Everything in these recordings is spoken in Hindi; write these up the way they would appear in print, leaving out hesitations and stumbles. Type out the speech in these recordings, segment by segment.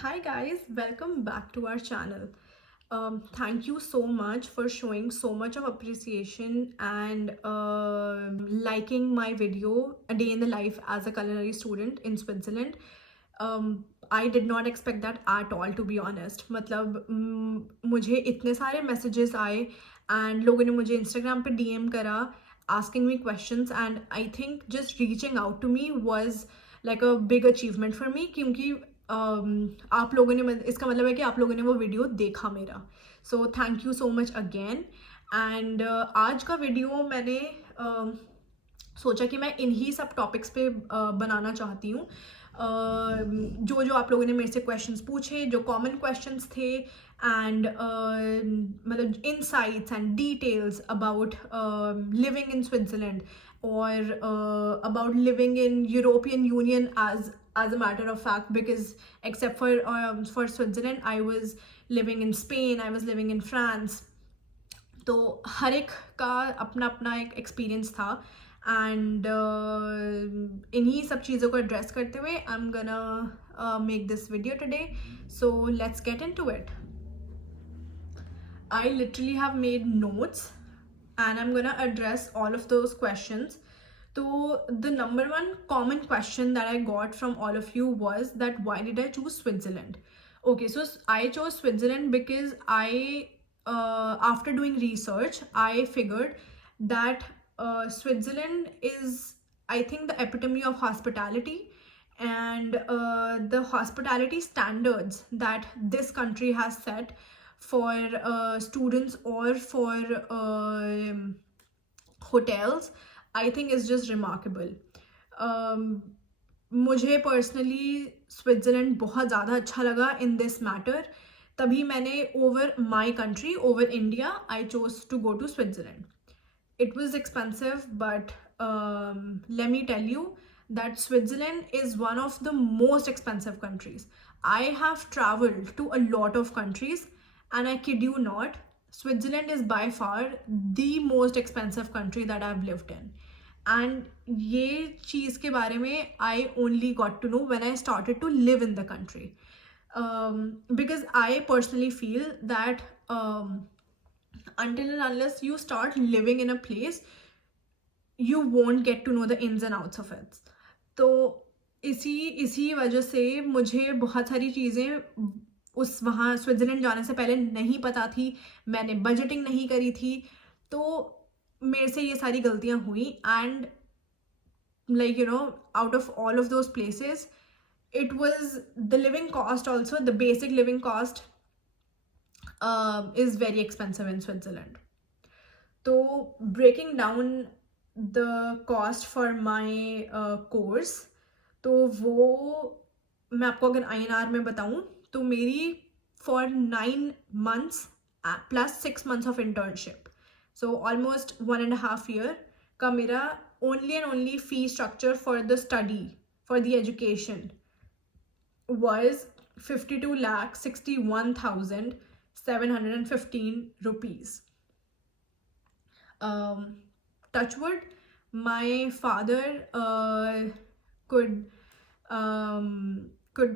Hi guys, welcome back to our channel. Thank you so much for showing so much of appreciation and liking my video, A Day in the Life as a Culinary Student in Switzerland. I did not expect that at all, to be honest. मतलब मुझे इतने सारे messages आए and लोगों ने मुझे Instagram पे DM करा asking me questions, and I think just reaching out to me was like a big achievement for me क्योंकि आप लोगों ने इसका मतलब है कि आप लोगों ने वो वीडियो देखा मेरा. So thank you so much again. And आज का वीडियो मैंने सोचा कि मैं इन्हीं सब टॉपिक्स पे बनाना चाहती हूँ. जो जो आप लोगों ने मेरे से क्वेश्चंस पूछे, जो कॉमन क्वेश्चंस थे, एंड मतलब insights and details about living in Switzerland or about living in European Union as a matter of fact, because except for Switzerland I was living in Spain, I was living in France. तो हर एक का अपना अपना एक एक्सपीरियंस था एंड इन्हीं सब चीज़ों को एड्रेस करते हुए आई एम गना make this video today. So let's get into it. I literally have made notes and I'm gonna address all of those questions. So the number one common question that I got from all of you was that why did I choose Switzerland? Okay, so I chose Switzerland because after doing research, I figured that Switzerland is, I think, the epitome of hospitality, and the hospitality standards that this country has set for students or for hotels, I think is just remarkable. मुझे पर्सनली स्विट्ज़रलैंड बहुत ज़्यादा अच्छा लगा इन दिस मैटर. तभी मैंने over my country, over India, I chose to go to Switzerland. It was expensive, but let me tell you that Switzerland is one of the most expensive countries. I have traveled to a lot of countries, and I kid you not, Switzerland is by far the most expensive country that I've lived in. And ये चीज़ के बारे में I only got to know when I started to live in the country. Because I personally feel that until and unless you start living in a place, you won't get to know the ins and outs of it. तो इसी वजह से मुझे बहुत सारी चीज़ें उस वहाँ स्विट्ज़रलैंड जाने से पहले नहीं पता थी. मैंने बजटिंग नहीं करी थी, तो मेरे से ये सारी गलतियाँ हुई. And like you know, out of all of those places, it was the living cost also, the basic living cost is very expensive in Switzerland. So breaking down the cost for my course, तो वो मैं आपको अगर INR में बताऊँ तो मेरी for 9 months plus 6 months of internship, so almost 1.5 year का मेरा only and only fee structure for the study, for the education, was 52,61,715 rupees. Touchwood, my father could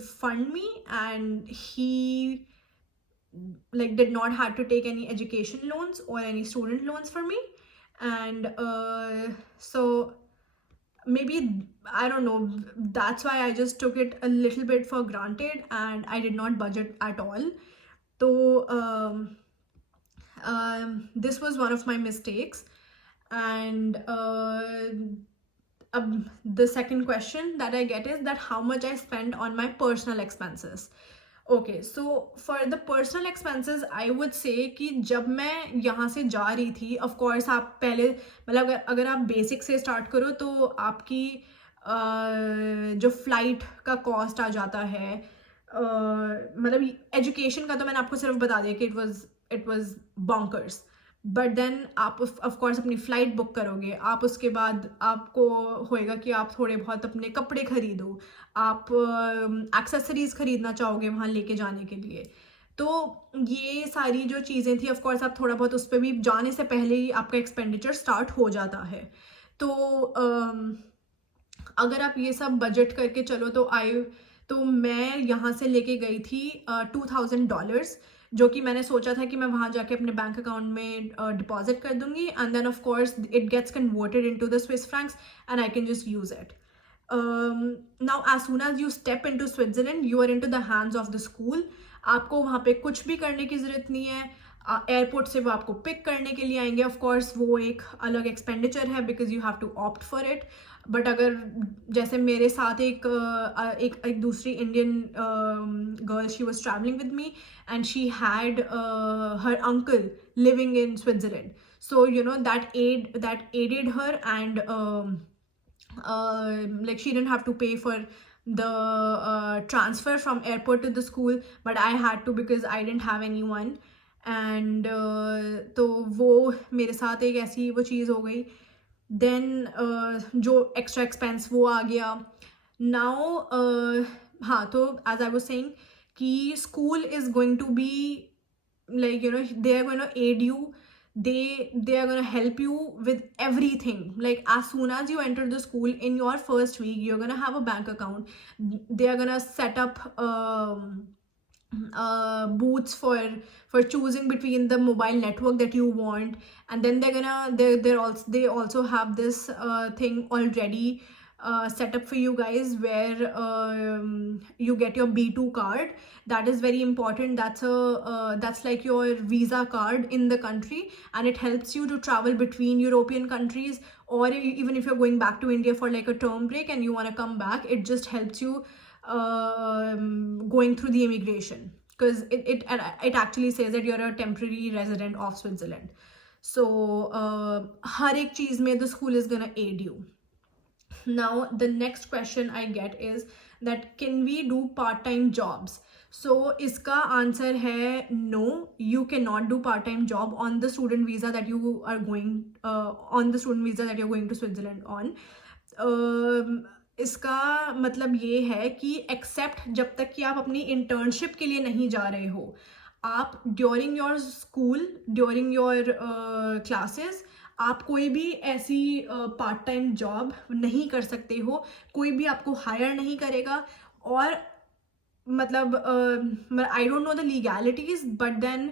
fund me, and he like did not have to take any education loans or any student loans for me. And so maybe, I don't know, that's why I just took it a little bit for granted and I did not budget at all. So this was one of my mistakes. And the second question that I get is that how much I spend on my personal expenses. Okay, so for the personal expenses, I would say कि जब मैं यहाँ से जा रही थी, of course आप पहले मतलब अगर आप बेसिक से स्टार्ट करो तो आपकी जो फ्लाइट का कॉस्ट आ जाता है, मतलब एजुकेशन का तो मैंने आपको सिर्फ बता दिया कि it was bonkers. But then आप ऑफ कोर्स अपनी फ़्लाइट बुक करोगे, आप उसके बाद आपको होएगा कि आप थोड़े बहुत अपने कपड़े खरीदो, आप एक्सेसरीज़ खरीदना चाहोगे वहाँ लेके जाने के लिए. तो ये सारी जो चीज़ें थी, ऑफ कोर्स आप थोड़ा बहुत उस पर भी जाने से पहले ही आपका एक्सपेंडिचर स्टार्ट हो जाता है. तो अगर आप ये सब बजट करके चलो तो आई तो मैं यहाँ से लेके गई थी $2000, जो कि मैंने सोचा था कि मैं वहाँ जाके अपने बैंक अकाउंट में डिपॉजिट कर दूंगी, and then of course it gets converted into the Swiss francs and I can just use it. Now as soon as you step into Switzerland, you are into the hands of the school. आपको वहाँ पे कुछ भी करने की ज़रूरत नहीं है. एयरपोर्ट से वो आपको पिक करने के लिए आएंगे. ऑफ कोर्स वो एक अलग एक्सपेंडिचर है because you have to opt for it. But अगर जैसे मेरे साथ एक दूसरी Indian girl, she was travelling with me and she had her uncle living in Switzerland, so you know that aided her, and like she didn't have to pay for the transfer from airport to the school, but I had to because I didn't have anyone. And तो वो मेरे साथ एक ऐसी वो चीज़ हो गई. देन जो एक्स्ट्रा एक्सपेंस वो आ गया. नाउ हाँ, तो एज आई वाज सेइंग कि school is going to be like, you know, they are going to aid you, they are going to help you with everything. Like as soon as you enter the school, in your first week you're going to have a bank account. They are going to set up booths for choosing between the mobile network that you want, and then they also have this thing already set up for you guys, where you get your B2 card. That is very important. That's like your visa card in the country, and it helps you to travel between European countries, or even if you're going back to India for like a term break and you want to come back, it just helps you going through the immigration, because it actually says that you're a temporary resident of Switzerland. So har ek cheez mein the school is gonna aid you. Now the next question I get is that can we do part-time jobs? So iska answer hai no, you cannot do part-time job on the student visa that you are going to Switzerland on. इसका मतलब ये है कि एक्सेप्ट जब तक कि आप अपनी इंटर्नशिप के लिए नहीं जा रहे हो, आप during your school, during your classes, आप कोई भी ऐसी पार्ट टाइम जॉब नहीं कर सकते हो. कोई भी आपको हायर नहीं करेगा. और मतलब I don't know the legalities, but then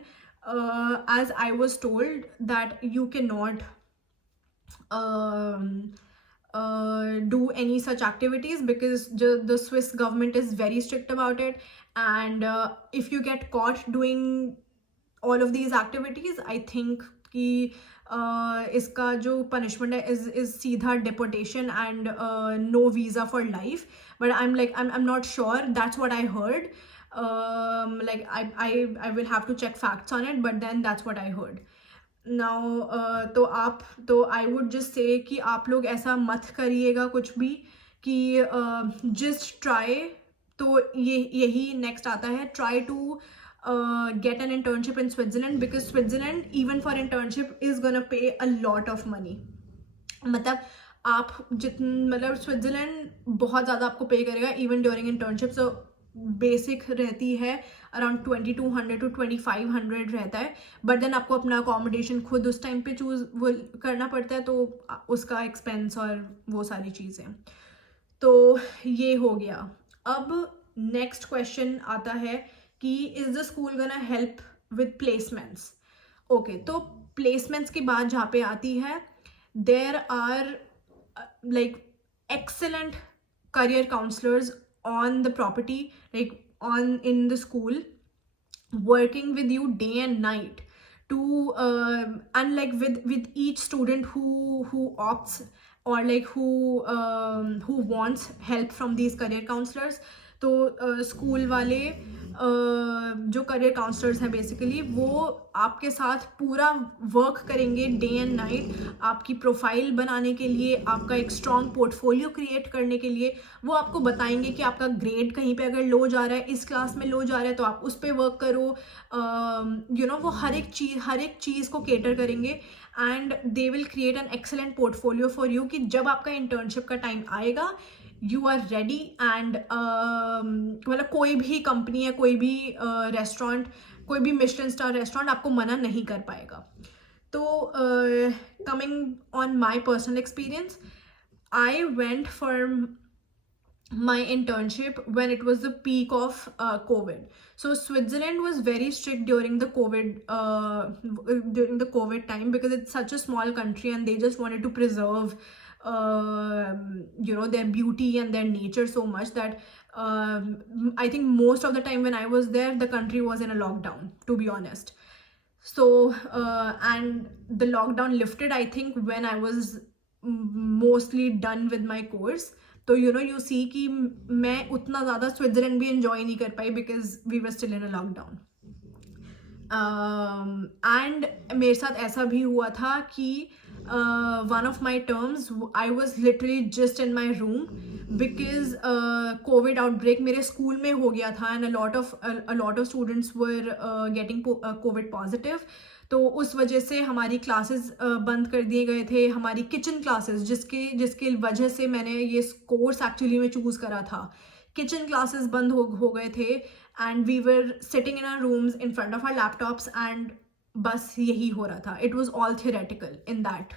as I was told that you can not do any such activities because the Swiss government is very strict about it. And if you get caught doing all of these activities, I think कि इसका जो punishment है is सीधा deportation and no visa for life. But I'm not sure. That's what I heard. Like I will have to check facts on it, but then that's what I heard. Now तो आई वुड जस्ट से कि आप लोग ऐसा मत करिएगा कुछ भी कि जस्ट ट्राई. तो यही नेक्स्ट आता है, try to get an internship in Switzerland, because Switzerland even for internship is gonna pay a lot of money. मतलब आप मतलब स्विट्जरलैंड बहुत ज़्यादा आपको पे करेगा even during internship. So basic रहती है अराउंड 2200 to 2500 रहता है. बट देन आपको अपना अकोमोडेशन खुद उस टाइम पे चूज करना पड़ता है, तो उसका एक्सपेंस और वो सारी चीज़ें. तो ये हो गया. अब नेक्स्ट क्वेश्चन आता है कि is the school gonna help with placements. Okay, तो प्लेसमेंट्स की बात जहाँ पे आती है, there are like excellent career counselors on the property, like in the school, working with you day and night to and like with each student who opts or like who wants help from these career counselors. तो स्कूल वाले जो करियर काउंसलर्स हैं बेसिकली, वो आपके साथ पूरा वर्क करेंगे डे एंड नाइट आपकी प्रोफाइल बनाने के लिए, आपका एक स्ट्रॉन्ग पोर्टफोलियो क्रिएट करने के लिए. वो आपको बताएंगे कि आपका ग्रेड कहीं पे अगर लो जा रहा है, इस क्लास में लो जा रहा है, तो आप उस पर वर्क करो. यू नो, वो हर एक चीज़ को केटर करेंगे and they will create an excellent portfolio for you कि जब आपका इंटर्नशिप का टाइम आएगा यू आर रेडी. एंड मतलब कोई भी कंपनी है, कोई भी रेस्टोरेंट, कोई भी मिशेलिन स्टार रेस्टोरेंट आपको मना नहीं कर पाएगा. तो coming on my personal experience, I went for my internship when it was the peak of COVID. So Switzerland was very strict during the COVID time, because it's such a small country and they just wanted to preserve their beauty and their nature so much that I think most of the time when I was there, the country was in a lockdown, to be honest. So and the lockdown lifted, I think, when I was mostly done with my course. तो you see कि मैं उतना ज़्यादा स्विट्जरलैंड भी enjoy नहीं कर पाई because we were still in a lockdown. And मेरे साथ ऐसा भी हुआ था कि one of my terms I was literally just in my room because COVID outbreak मेरे स्कूल में हो गया था, and a lot of students were getting COVID positive. तो उस वजह से हमारी क्लासेस बंद कर दिए गए थे, हमारी किचन क्लासेस, जिसके वजह से मैंने ये कोर्स एक्चुअली में चूज़ करा था. किचन क्लासेस बंद हो गए थे, and we were sitting in our rooms in front of our laptops, and बस यही हो रहा था. It was all theoretical in that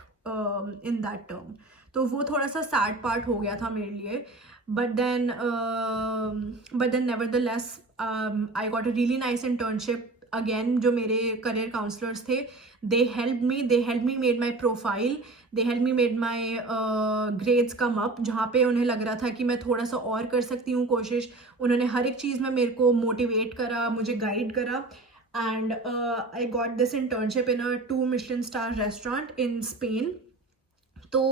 term. तो वो थोड़ा सा सैड पार्ट हो गया था मेरे लिए. But then nevertheless I got a really nice internship. Again जो मेरे करियर काउंसलर्स थे, they help me made my profile, they help me made my grades come up. जहाँ पे उन्हें लग रहा था कि मैं थोड़ा सा और कर सकती हूँ कोशिश, उन्होंने हर एक चीज़ में मेरे को मोटिवेट करा, मुझे गाइड करा. And I got this internship in a 2 Michelin star restaurant in Spain. तो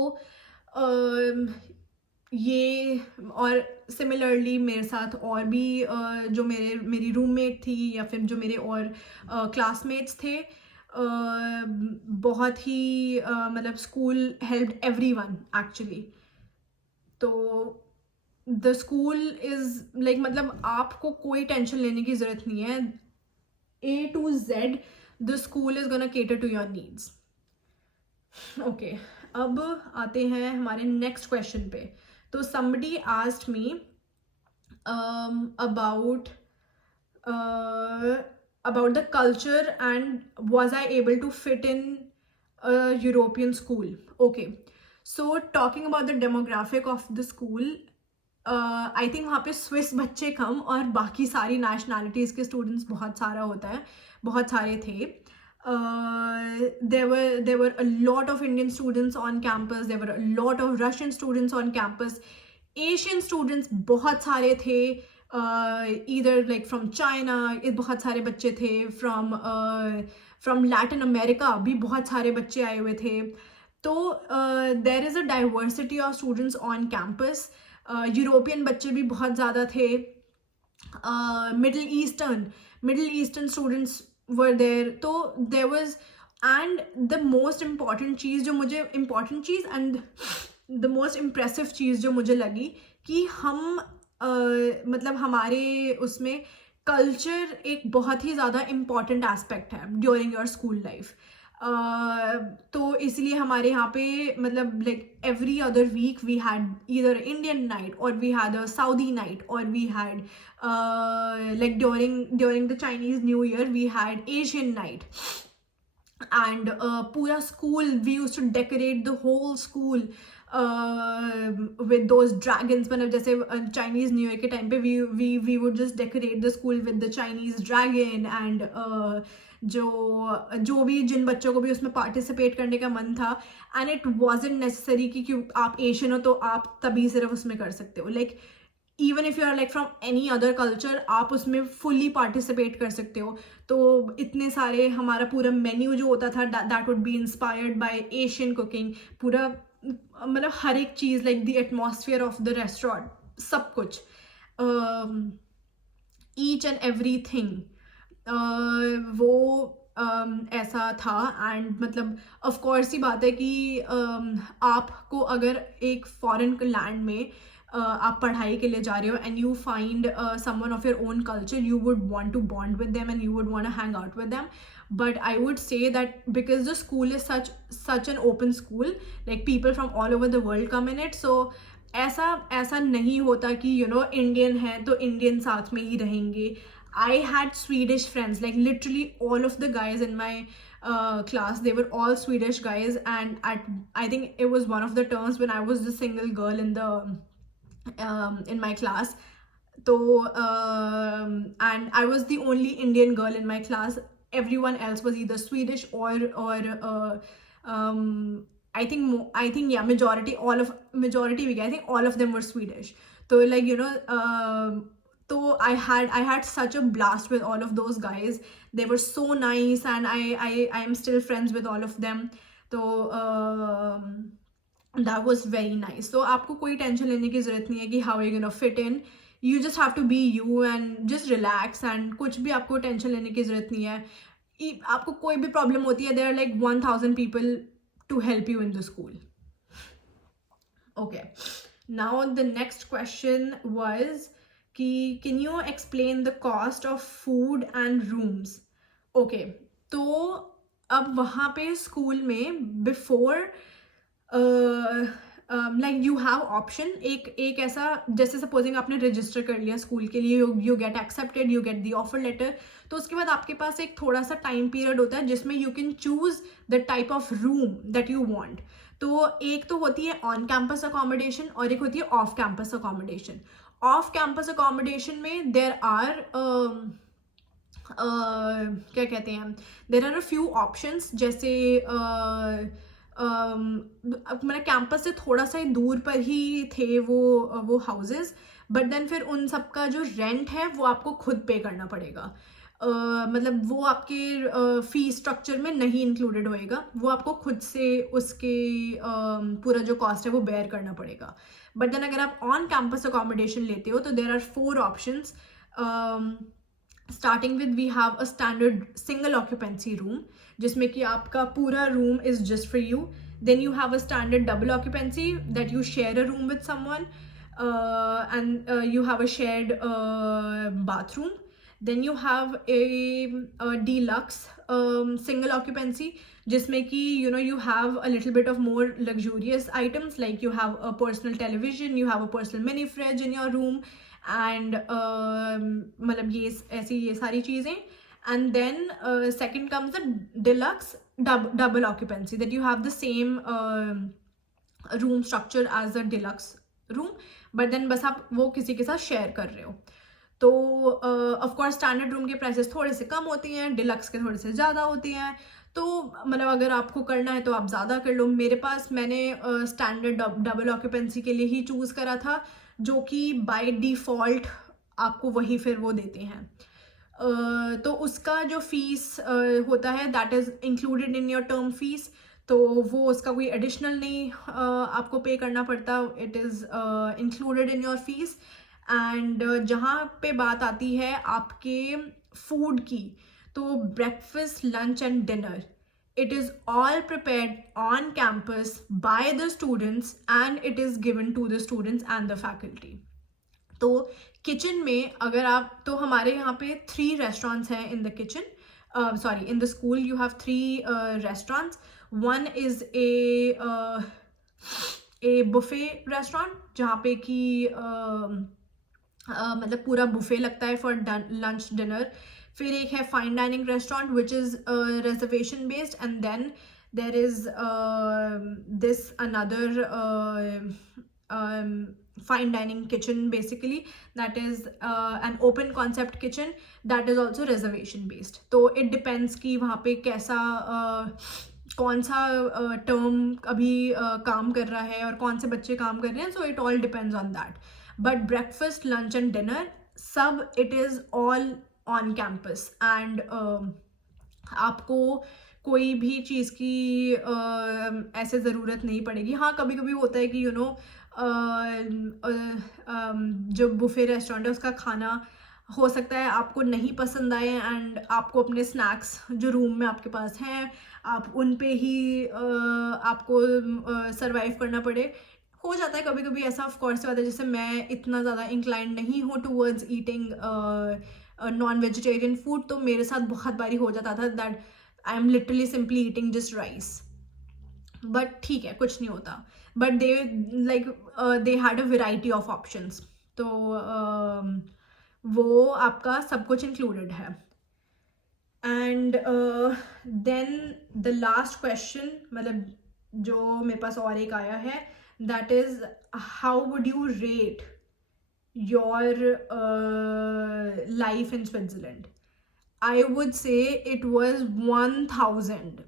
ये, और सिमिलरली मेरे साथ और भी जो मेरी रूममेट थी या फिर जो मेरे और क्लासमेट्स थे, बहुत ही मतलब स्कूल हेल्प्ड एवरीवन एक्चुअली. तो द स्कूल इज़ लाइक, मतलब आपको कोई टेंशन लेने की ज़रूरत नहीं है. A to Z the school is gonna cater to your needs. Okay, अब आते हैं हमारे नेक्स्ट क्वेश्चन पे. तो somebody asked me about the culture and was I able to fit in a European school. Okay, so talking about the demographic of the school, I think वहाँ पे स्विस बच्चे कम और बाकी सारी nationalities के students बहुत सारे थे. There were a lot of Indian students on campus. There were a lot of Russian students on campus. Asian students बहुत सारे थे, either like from China, बहुत सारे बच्चे थे, from Latin America भी बहुत सारे बच्चे आए हुए थे. तो there is a diversity of students on campus. European बच्चे भी बहुत ज़्यादा थे. Middle Eastern students were there. तो there was, and the most important cheese and the most impressive चीज़ जो मुझे लगी कि हम मतलब हमारे उसमें कल्चर एक बहुत ही ज़्यादा इम्पॉर्टेंट एस्पेक्ट है ड्यूरिंग योर स्कूल लाइफ. तो इसलिए हमारे यहाँ पे मतलब like every other week we had either Indian night or we had a Saudi night, or we had like during the Chinese New Year we had Asian night. And pura school, we used to decorate the whole school with those dragons. मतलब जैसे Chinese New Year के time पे we would just decorate the school with the Chinese dragon. And जो भी जिन बच्चों को भी उसमें पार्टिसिपेट करने का मन था, एंड इट वॉजंट नेसेसरी कि आप एशियन हो तो आप तभी सिर्फ उसमें कर सकते हो. Like even if you are like from any other culture, आप उसमें फुल्ली पार्टिसिपेट कर सकते हो. तो इतने सारे, हमारा पूरा मेन्यू जो होता था that would be inspired by Asian cooking. पूरा मतलब हर एक चीज़, like the atmosphere of the restaurant, सब कुछ, ईच एंड एवरी थिंग वो ऐसा था. एंड मतलब ऑफ कोर्स ही बात है कि आपको अगर एक फॉरेन लैंड में आप पढ़ाई के लिए जा रहे हो and you find someone of your own culture, you would want to bond with them and you would want to hang out with them. But I would say that because the school is such an open school, like people from all over the world come in it, so ऐसा नहीं होता कि इंडियन है तो इंडियन साथ में ही रहेंगे. I had Swedish friends, like literally all of the guys in my class, they were all Swedish guys. And I think it was one of the terms when I was the single girl in in my class. So and I was the only Indian girl in my class. Everyone else was either Swedish or I think yeah, majority I think all of them were Swedish. So like so I had such a blast with all of those guys. They were so nice, and I am still friends with all of them. So that was very nice. So आपको कोई टेंशन लेने की जरूरत नहीं है कि how are you gonna fit in. You just have to be you and just relax, and कुछ भी आपको टेंशन लेने की जरूरत नहीं है. आपको कोई भी प्रॉब्लम होती है, there are like 1000 people to help you in the school. Okay, now the next question was कि can you explain the cost of food and rooms. Okay, तो अब वहाँ पे स्कूल में before like you have option, एक ऐसा, जैसे सपोजिंग आपने रजिस्टर कर लिया स्कूल के लिए, you get accepted, you get the offer letter. तो उसके बाद आपके पास एक थोड़ा सा टाइम पीरियड होता है जिसमें you can choose the type of room that you want. तो एक तो होती है ऑन कैंपस अकोमोडेशन और एक होती है off campus accommodation. Off campus accommodation में देर आर क्या कहते हैं, there are a few options. जैसे मेरा कैंपस से थोड़ा सा ही दूर पर ही थे वो हाउसेस, बट देन फिर उन सब का जो रेंट है वो आपको खुद पे करना पड़ेगा. मतलब वो आपके फी स्ट्रक्चर में नहीं इंक्लूडेड होएगा, वो आपको खुद से उसके पूरा जो कॉस्ट है वो बेयर करना पड़ेगा. बट देन अगर आप ऑन कैंपस अकोमोडेशन लेते हो तो there are 4 options. Starting with we have a standard single occupancy room जिसमें कि आपका पूरा room is just for you. Then you have a standard double occupancy that you share a room with someone and you have a shared bathroom. Then you have a deluxe single occupancy जिसमें कि you have a little bit of more luxurious items, like you have a personal television, you have a personal mini fridge in your room, and मतलब ये सारी चीज़ें. And then second comes the deluxe double occupancy, that you have the same room structure as a deluxe room, but then बस आप वो किसी के साथ शेयर कर रहे हो. तो ऑफकोर्स स्टैंडर्ड रूम के प्राइसेस थोड़े से कम होती हैं, डिलक्स के थोड़े से ज़्यादा होती हैं. तो मतलब अगर आपको करना है तो आप ज़्यादा कर लो. मैंने स्टैंडर्ड डबल ऑक्यूपेंसी के लिए ही चूज़ करा था, जो कि बाय डिफ़ॉल्ट आपको वही फिर वो देते हैं. तो उसका जो फीस होता है that is included in your term fees. तो वो उसका कोई एडिशनल नहीं आपको पे करना पड़ता, it is included in your fees. And जहाँ पे बात आती है आपके फूड की, तो breakfast, lunch and dinner, it is all prepared on campus by the students and it is given to the students and the faculty. तो किचन में अगर आप, तो हमारे यहाँ पे 3 रेस्टोरेंट्स हैं in the kitchen, in the school you have 3 restaurants. One is a buffet restaurant जहाँ पे कि मतलब पूरा बुफे लगता है फॉर लंच डिनर. फिर एक है fine dining restaurant which is reservation based, and then there is this another fine dining kitchen basically, that is an open concept kitchen that is also reservation based. तो it depends कि वहाँ पे कैसा कौन सा टर्म अभी काम कर रहा है और कौन से बच्चे काम कर रहे हैं. so it all depends on that. but breakfast, lunch and dinner सब it is all on campus, and आपको कोई भी चीज़ की ऐसे ज़रूरत नहीं पड़ेगी. हाँ, कभी कभी होता है कि जो बुफे रेस्टोरेंट है उसका खाना हो सकता है आपको नहीं पसंद आए, एंड आपको अपने स्नैक्स जो रूम में आपके पास हैं आप उन पे ही आपको सरवाइव करना पड़े. हो जाता है कभी कभी ऐसा, ऑफ कोर्स बात है. जैसे मैं इतना ज़्यादा इंक्लाइंड नहीं हूँ towards eating non vegetarian food, तो मेरे साथ बहुत बारी हो जाता था that I am literally simply eating just rice. But ठीक है, कुछ नहीं होता. But they like they had a variety of options. तो वो आपका सब कुछ इंक्लूडेड है. And then the last question, मतलब जो मेरे पास और एक आया है, that is how would you rate your life in Switzerland, I would say it was 1000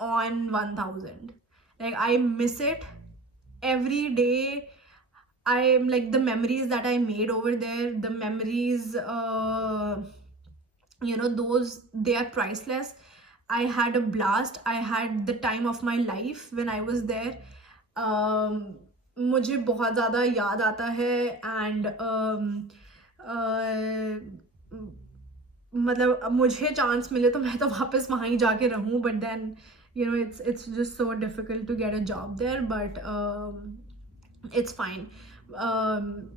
on 1000. Like, I miss it every day. I'm like, the memories that I made over there, the memories, those, they are priceless. I had a blast. I had the time of my life when I was there. मुझे बहुत ज़्यादा याद आता है, एंड मतलब अब मुझे चांस मिले तो मैं तो वापस वहाँ ही जाके रहूँ, but then it's just so difficult to get a job there, but it's fine. um,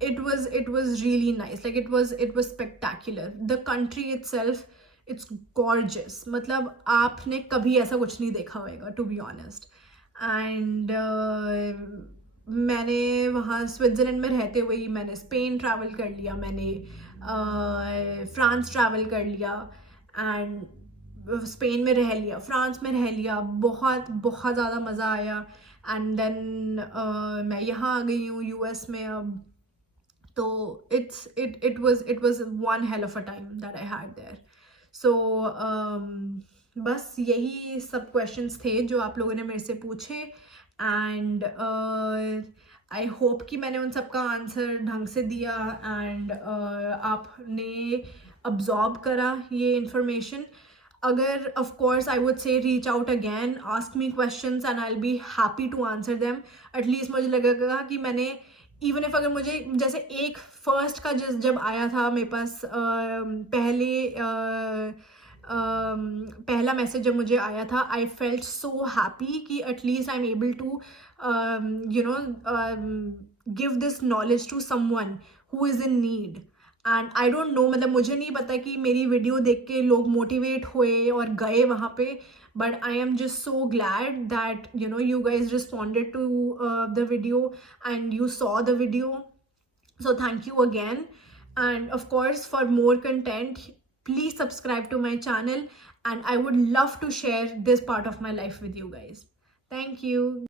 it was really nice. Like, it was spectacular. The country itself, it's gorgeous. मतलब आपने कभी ऐसा कुछ नहीं देखा होगा, to be honest. एंड मैंने वहाँ स्विट्ज़रलैंड में रहते हुए ही मैंने स्पेन ट्रैवल कर लिया, मैंने फ्रांस ट्रैवल कर लिया, एंड स्पेन में रह लिया, फ्रांस में रह लिया, बहुत बहुत ज़्यादा मज़ा आया. एंड देन मैं यहाँ आ गई हूँ यूएस में अब. तो it was one hell of a time that I had there. So बस यही सब क्वेश्चंस थे जो आप लोगों ने मेरे से पूछे, एंड आई होप कि मैंने उन सब का आंसर ढंग से दिया, एंड आपने अब्जॉर्ब करा ये इंफॉर्मेशन. अगर, of course, I would say reach out again, ask me questions and I will be happy to answer them. At least मुझे लगेगा कि मैंने, इवन इफ अगर मुझे जैसे एक फर्स्ट का जब आया था मेरे पास, पहला मैसेज जब मुझे आया था, आई फेल्ट सो हैप्पी कि at least I am able to give this knowledge to someone who is in need. And I don't know, मतलब मुझे नहीं पता कि मेरी वीडियो देख के लोग मोटिवेट हुए और गए वहाँ पे, but I am just so glad that you guys responded to the video and you saw the video. So thank you again, and of course, for more content, please subscribe to my channel, and I would love to share this part of my life with you guys. Thank you.